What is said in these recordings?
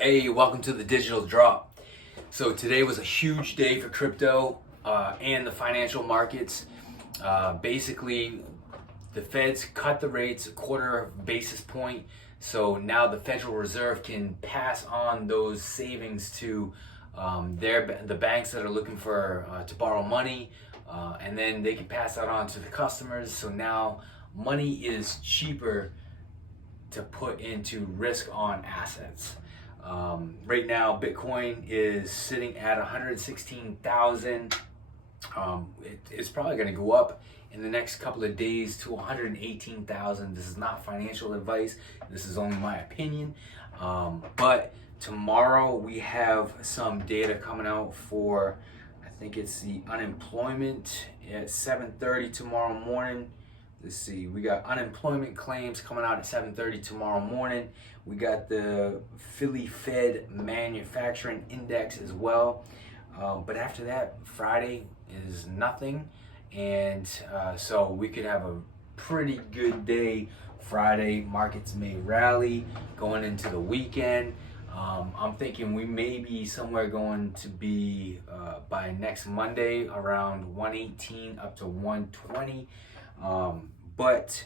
Hey, welcome to the Digital Drop. So today was a huge day for crypto and the financial markets. Basically, the Feds cut the rates a quarter basis point. So now the Federal Reserve can pass on those savings to the banks that are looking for to borrow money, and then they can pass that on to the customers. So now money is cheaper to put into risk on assets. Right now, Bitcoin is sitting at 116,000. It's probably going to go up in the next couple of days to 118,000. This is not financial advice. This is only my opinion. But tomorrow we have some data coming out for, I think it's the unemployment at 7:30 tomorrow morning. Let's see, we got unemployment claims coming out at 7:30 tomorrow morning. We got the Philly Fed Manufacturing Index as well. But after that, Friday is nothing. And so we could have a pretty good day Friday. Markets may rally going into the weekend. I'm thinking we may be somewhere going to be by next Monday around 118 up to 120. But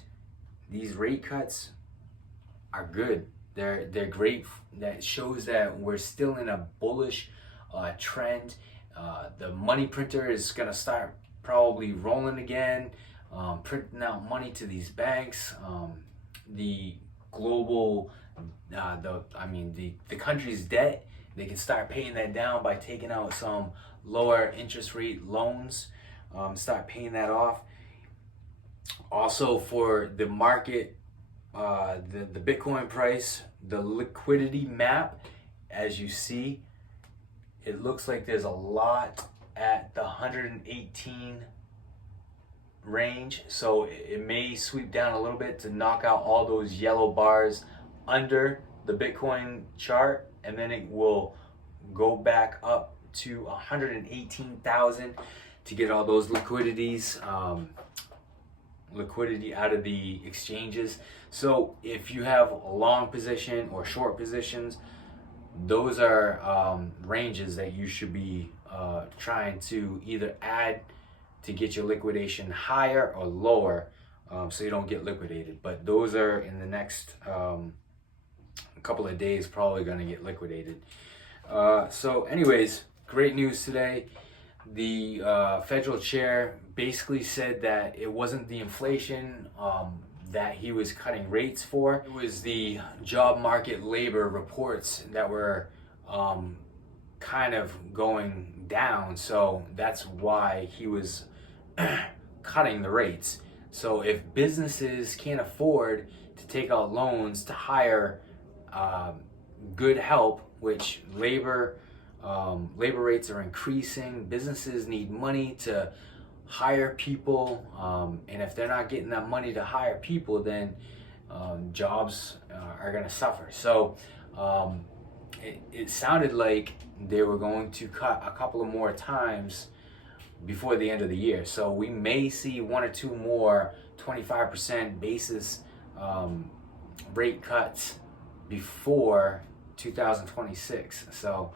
these rate cuts are good. They're great. That shows that we're still in a bullish trend. The money printer is gonna start probably rolling again, printing out money to these banks. The global, the country's debt, they can start paying that down by taking out some lower interest rate loans. Start paying that off. Also for the market, the Bitcoin price, the liquidity map, as you see, it looks like there's a lot at the 118 range. So it may sweep down a little bit to knock out all those yellow bars under the Bitcoin chart, and then it will go back up to 118,000 to get all those liquidity out of the exchanges. So if you have a long position or short positions, those are ranges that you should be trying to either add to get your liquidation higher or lower, so you don't get liquidated. But those are in the next couple of days probably going to get liquidated. So anyways, great news today. The federal chair basically said that it wasn't the inflation that he was cutting rates for. It was the job market labor reports that were kind of going down. So that's why he was cutting the rates. So if businesses can't afford to take out loans to hire good help, which labor rates are increasing, businesses need money to hire people, and if they're not getting that money to hire people, then jobs are going to suffer. So it sounded like they were going to cut a couple of more times before the end of the year. So we may see one or two more 25% basis rate cuts before 2026. So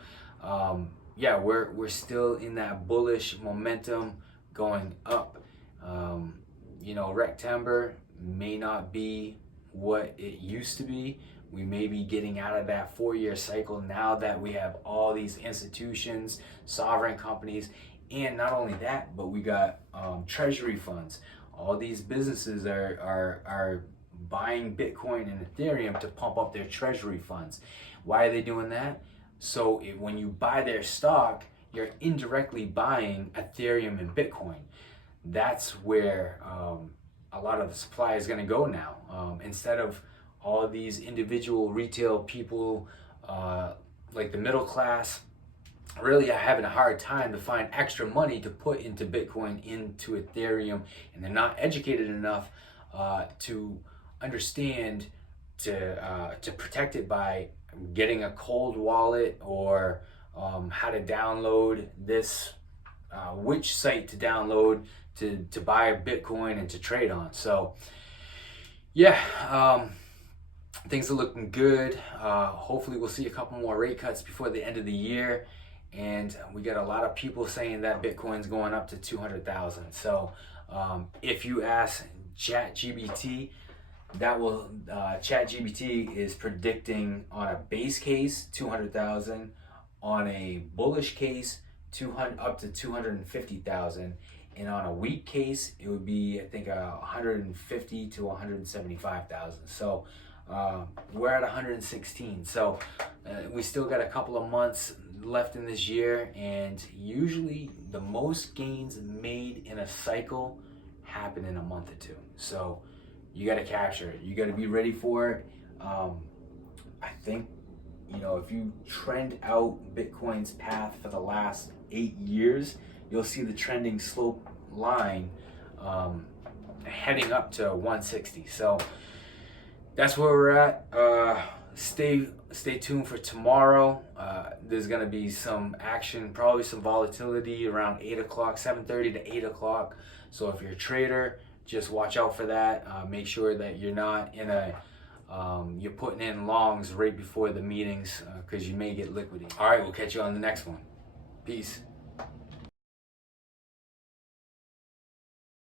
yeah, we're still in that bullish momentum going up. Rectember may not be what it used to be. We may be getting out of that 4-year cycle now that we have all these institutions, sovereign companies, and not only that, but we got treasury funds. All these businesses are buying Bitcoin and Ethereum to pump up their treasury funds. Why are they doing that? So when you buy their stock, you're indirectly buying Ethereum and Bitcoin. That's where a lot of the supply is going to go now. Instead of all of these individual retail people, like the middle class, really are having a hard time to find extra money to put into Bitcoin, into Ethereum, and they're not educated enough to understand to protect it by getting a cold wallet or how to download this, which site to download to buy Bitcoin and to trade on. So yeah, things are looking good. Hopefully we'll see a couple more rate cuts before the end of the year. And we got a lot of people saying that Bitcoin's going up to 200,000. So if you ask ChatGPT, ChatGPT is predicting on a base case 200,000, on a bullish case 200 up to 250,000, and on a weak case it would be, I think, 150 to 175,000. So we're at 116. So we still got a couple of months left in this year, and usually the most gains made in a cycle happen in a month or two. So you got to capture it. You got to be ready for it. I think, if you trend out Bitcoin's path for the last 8 years, you'll see the trending slope line heading up to 160. So that's where we're at. Stay tuned for tomorrow. There's gonna be some action, probably some volatility around 8 o'clock, 7:30 to 8 o'clock. So if you're a trader, just watch out for that. Make sure that you're not in you're putting in longs right before the meetings, because you may get liquidated. All right, we'll catch you on the next one. Peace.